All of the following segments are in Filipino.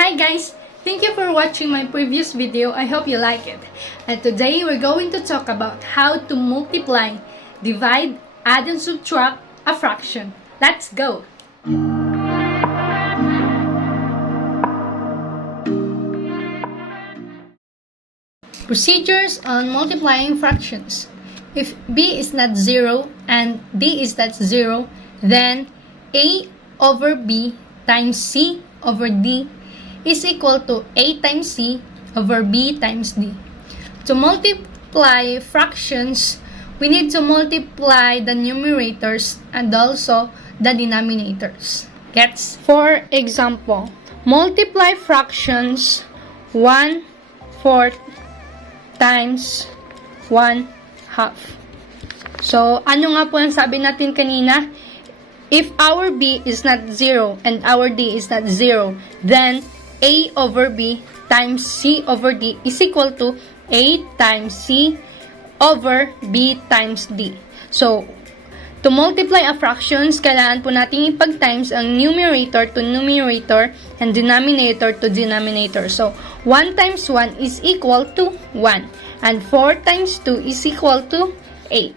Hi guys! Thank you for watching my previous video. I hope you like it. And today we're going to talk about how to multiply, divide, add, and subtract a fraction. Let's go! Procedures on multiplying fractions. If b is not 0 and d is not 0, then a over b times c over d is equal to a times c over b times d. To multiply fractions, we need to multiply the numerators and also the denominators. Gets? For example, multiply fractions 1/4 times 1/2. So, ano nga po ang sabi natin kanina? If our b is not 0 and our d is not 0, then a over b times c over d is equal to a times c over b times d. So, to multiply a fractions, kailangan po natin ipag-times ang numerator to numerator and denominator to denominator. So, 1 times 1 is equal to 1. And 4 times 2 is equal to 8.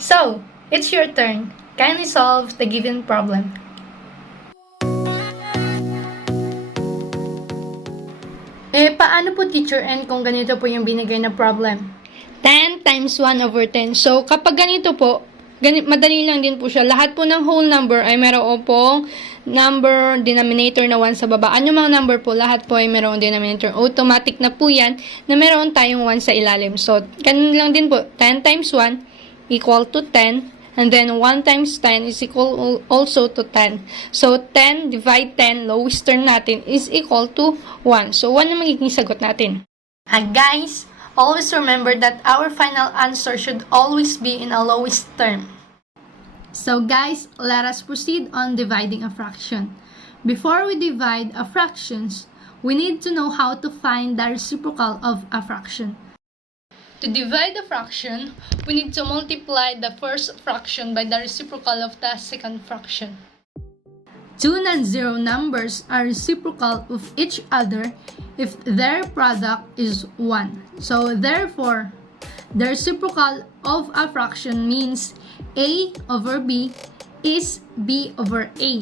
So, it's your turn. Kindly solve the given problem. Paano po teacher and kung ganito po yung binigay na problem? 10 times 1 over 10. So, kapag ganito po, madali lang din po siya. Lahat po ng whole number ay meron pong number denominator na 1 sa baba. Ano mga number po? Lahat po ay meron denominator. Automatic na po yan na meron tayong 1 sa ilalim. So, ganun lang din po. 10 times 1 equal to 10. And then 1 times 10 is equal also to 10. So, 10 divide 10, lowest term natin, is equal to 1. So, 1 ang magiging sagot natin. And guys, always remember that our final answer should always be in a lowest term. So guys, let us proceed on dividing a fraction. Before we divide a fractions, we need to know how to find the reciprocal of a fraction. To divide a fraction, we need to multiply the first fraction by the reciprocal of the second fraction. Two non-zero numbers are reciprocal of each other if their product is 1. So therefore, the reciprocal of a fraction means a over b is b over a.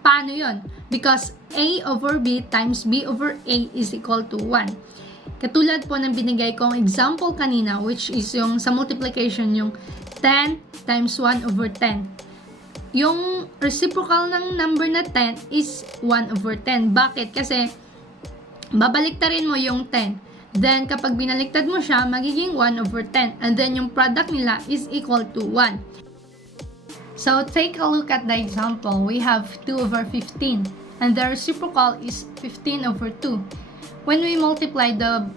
Paano yun? Because a over b times b over a is equal to 1. Katulad po ng binigay kong example kanina, which is yung sa multiplication, yung 10 times 1 over 10. Yung reciprocal ng number na 10 is 1 over 10. Bakit? Kasi babaliktarin mo yung 10. Then, kapag binaliktad mo siya, magiging 1 over 10. And then, yung product nila is equal to 1. So, take a look at the example. We have 2 over 15. And the reciprocal is 15 over 2. When we multiply the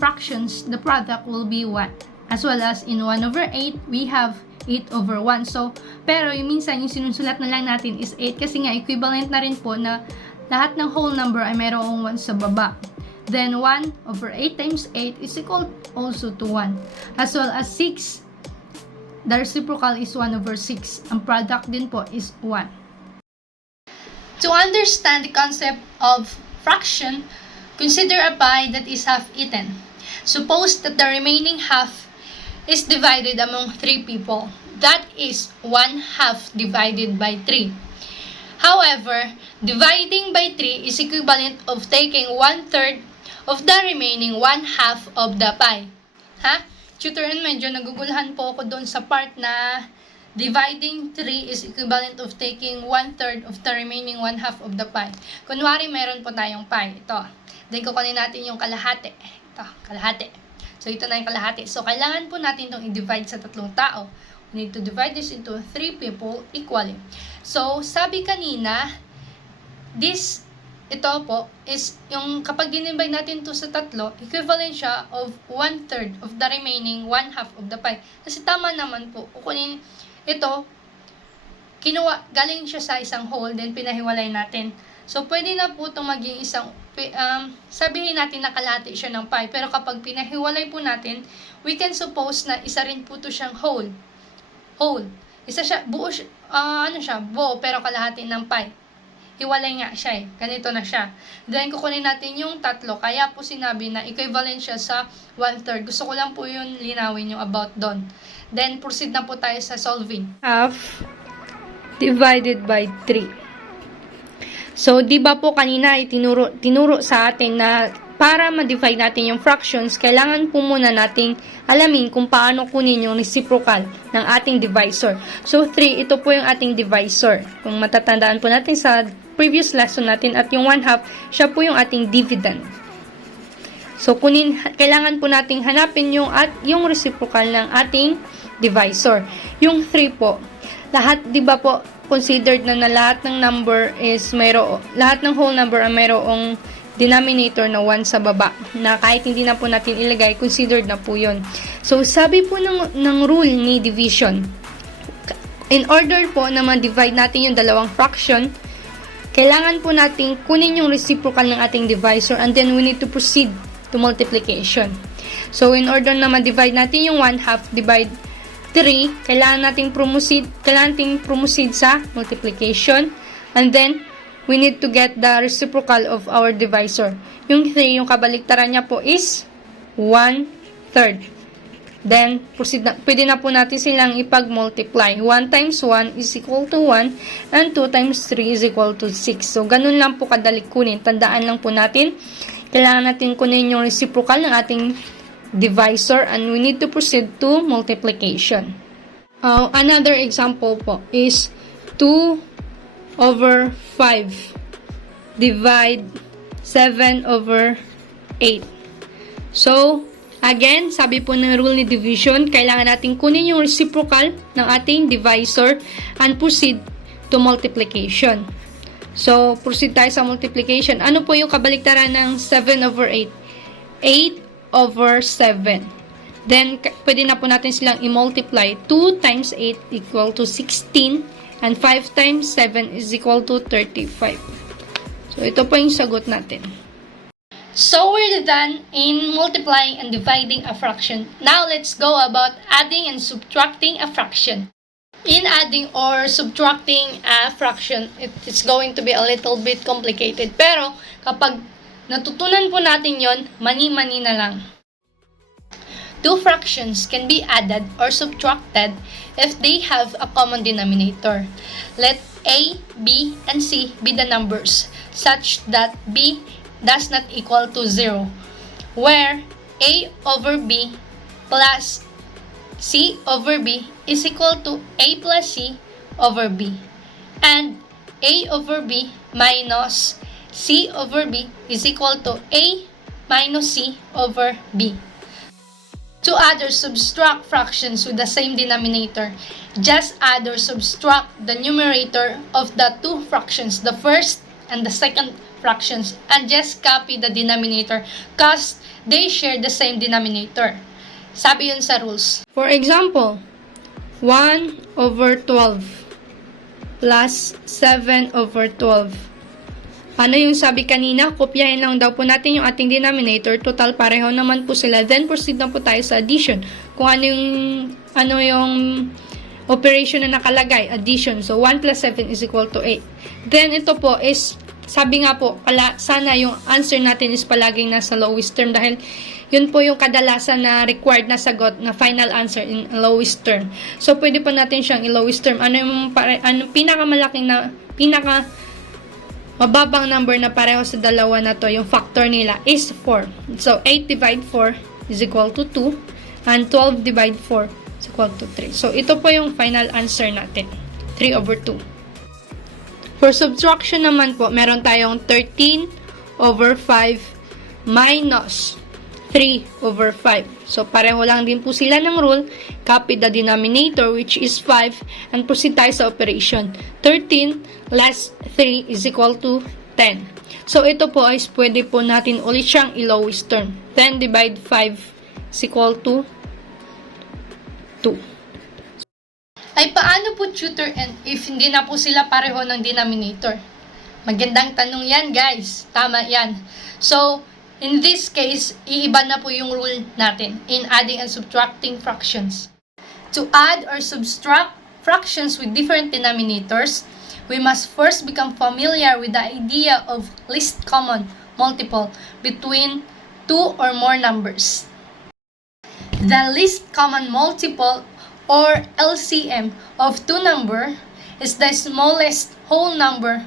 fractions, the product will be 1. As well as in 1 over 8, we have 8 over 1. So, pero yung minsan, yung sinusulat na lang natin is 8 kasi nga equivalent na rin po na lahat ng whole number ay mayroong 1 sa baba. Then, 1 over 8 times 8 is equal also to 1. As well as 6, the reciprocal is 1 over 6. Ang product din po is 1. To understand the concept of fraction, consider a pie that is half eaten. Suppose that the remaining half is divided among 3 people. That is 1/2 divided by 3. However, dividing by 3 is equivalent of taking 1/3 of the remaining 1/2 of the pie. Tutor, medyo nagugulahan po ako doon sa part na dividing 3 is equivalent of taking 1/3 of the remaining 1/2 of the pie. Kunwari, meron po tayong pie. Ito. Then, kukunin natin yung kalahati. Ito, kalahati. So, ito na yung kalahati. So, kailangan po natin itong i-divide sa 3 tao. We need to divide this into 3 people equally. So, sabi kanina, ito po, is yung kapag dinivide natin ito sa 3, equivalent siya of 1/3 of the remaining 1/2 of the pie. Kasi tama naman po, kukunin ito, galing siya sa isang whole, then pinahiwalay natin. So, pwede na po itong maging isang, sabihin natin na kalahati siya ng pie. Pero kapag pinahiwalay po natin, we can suppose na isa rin po ito siyang whole. Isa siya, buo, buo, pero kalahati ng pie. hiwalay nga siya eh. Ganito na siya. Then, kukunin natin yung tatlo. Kaya po sinabi na equivalent siya sa 1/3. Gusto ko lang po yun linawin yung about doon. Then, proceed na po tayo sa solving. Half divided by 3. So, di ba po kanina tinuro sa atin na para ma-divide natin yung fractions, kailangan po muna nating alamin kung paano kunin yung reciprocal ng ating divisor. So, 3, ito po yung ating divisor. Kung matatandaan po natin sa previous lesson natin at yung 1/2, siya po yung ating dividend. So, kailangan po nating hanapin yung reciprocal ng ating divisor. Yung 3 po, lahat, di ba po, considered na lahat ng number is lahat ng whole number ay mayroong denominator na 1 sa baba, na kahit hindi na po natin ilagay, considered na po yun. So, sabi po ng rule ni division, in order po na ma-divide natin yung dalawang fraction, kailangan po natin kunin yung reciprocal ng ating divisor and then we need to proceed to multiplication. So, in order na ma-divide natin yung 1/2 divide 3, kailangan nating proceed sa multiplication. And then, we need to get the reciprocal of our divisor. Yung 3, yung kabaliktaran niya po is 1/3. Then, pwede na po natin silang ipag-multiply. 1 times 1 is equal to 1 and 2 times 3 is equal to 6. So, ganun lang po kadali kunin. Tandaan lang po natin, kailangan natin kunin yung reciprocal ng ating divisor and we need to proceed to multiplication. Another example po is 2/5 divide 7/8. So, again, sabi po ng rule ni division, kailangan natin kunin yung reciprocal ng ating divisor and proceed to multiplication. So, proceed tayo sa multiplication. Ano po yung kabaliktaran ng 7/8? 8/7. Then, pwede na po natin silang i-multiply. 2 times 8 equal to 16 and 5 times 7 is equal to 35. So, ito po yung sagot natin. So, we're done in multiplying and dividing a fraction. Now, let's go about adding and subtracting a fraction. In adding or subtracting a fraction, it's going to be a little bit complicated. Pero, kapag natutunan po natin yon, mani-mani na lang. Two fractions can be added or subtracted if they have a common denominator. Let A, B, and C be the numbers such that B does not equal to 0, where A/B plus C/B is equal to A plus C/B, and A/B minus C/B is equal to A minus C/B. To add or subtract fractions with the same denominator, just add or subtract the numerator of the two fractions, the first and the second fractions, and just copy the denominator because they share the same denominator. Sabi yun sa rules. For example, 1/12 plus 7/12. Ano yung sabi kanina? Kopyahin lang daw po natin yung ating denominator. Total, pareho naman po sila. Then, proceed na po tayo sa addition. Kung ano yung operation na nakalagay. Addition. So, 1 plus 7 is equal to 8. Then, ito po is, sabi nga po, sana yung answer natin is palaging nasa lowest term dahil yun po yung kadalasan na required na sagot na final answer in lowest term. So, pwede pa natin siyang i-lowest term. Ano pinakamalaking na, mababang number na pareho sa dalawa na to, yung factor nila is 4. So, 8 divide 4 is equal to 2 and 12 divide 4 is equal to 3. So, ito po yung final answer natin, 3/2. For subtraction naman po, meron tayong 13/5 minus 3/5. So, pareho lang din po sila ng rule. Copy the denominator, which is 5, and proceed tayo sa operation. 13 less 3 is equal to 10. So, ito po ay pwede po natin ulit siyang i-lowest term. 10 divide 5 is equal to 2. Ay, paano po tutor and if hindi na po sila pareho ng denominator? Magandang tanong yan, guys. Tama yan. So, in this case, iiba na po yung rule natin in adding and subtracting fractions. To add or subtract fractions with different denominators, we must first become familiar with the idea of least common multiple between two or more numbers. The least common multiple, or LCM, of two numbers is the smallest whole number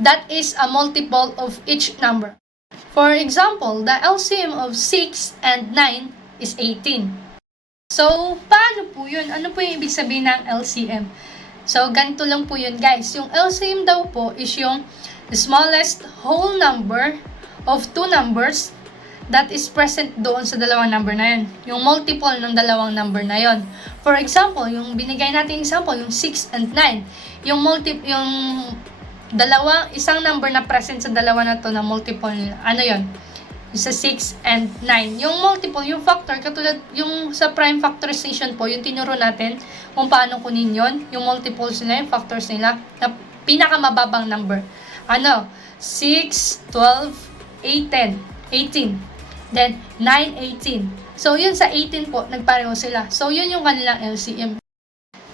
that is a multiple of each number. For example, the LCM of 6 and 9 is 18. So, paano po yun? Ano po yung ibig sabihin ng LCM? So, ganito lang po yun, guys. Yung LCM daw po is yung smallest whole number of two numbers that is present doon sa dalawang number na yun. Yung multiple ng dalawang number na yun. For example, yung binigay natin example, yung 6 and 9. Yung isang number na present sa dalawa na to na multiple nila. Ano yun? Sa 6 and 9. Yung multiple, yung factor, katulad yung sa prime factorization po, yung tinuro natin kung paano kunin yun, yung multiples nila, yung factors nila, na pinakamababang number. Ano? 6, 12, 8, 10, 18. Then, 9, 18. So, yun sa 18 po, nagpareho sila. So, yun yung kanilang LCM.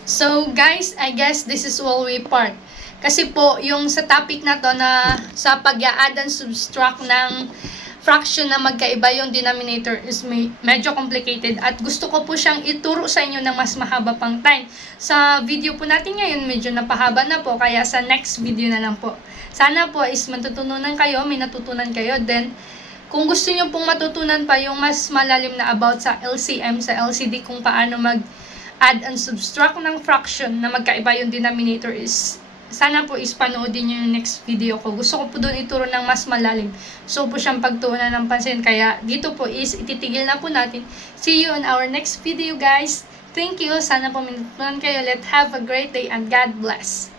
So, guys, I guess this is all we part. Kasi po, yung sa topic na to na sa pag-a-add and subtract ng fraction na magkaiba yung denominator is medyo complicated at gusto ko po siyang ituro sa inyo ng mas mahaba pang time. Sa video po natin ngayon, medyo napahaba na po, kaya sa next video na lang po. Sana po is matutunan kayo, may natutunan kayo. Then, kung gusto nyo pong matutunan pa yung mas malalim na about sa LCM, sa LCD, kung paano mag-add and subtract ng fraction na magkaiba yung denominator is sana po is panoodin nyo yung next video ko. Gusto ko po doon ituro ng mas malalim. So po siyang pagtuunan ng pansin. Kaya dito po is ititigil na po natin. See you in our next video, guys. Thank you. Sana po minutunan kayo. Let's have a great day and God bless.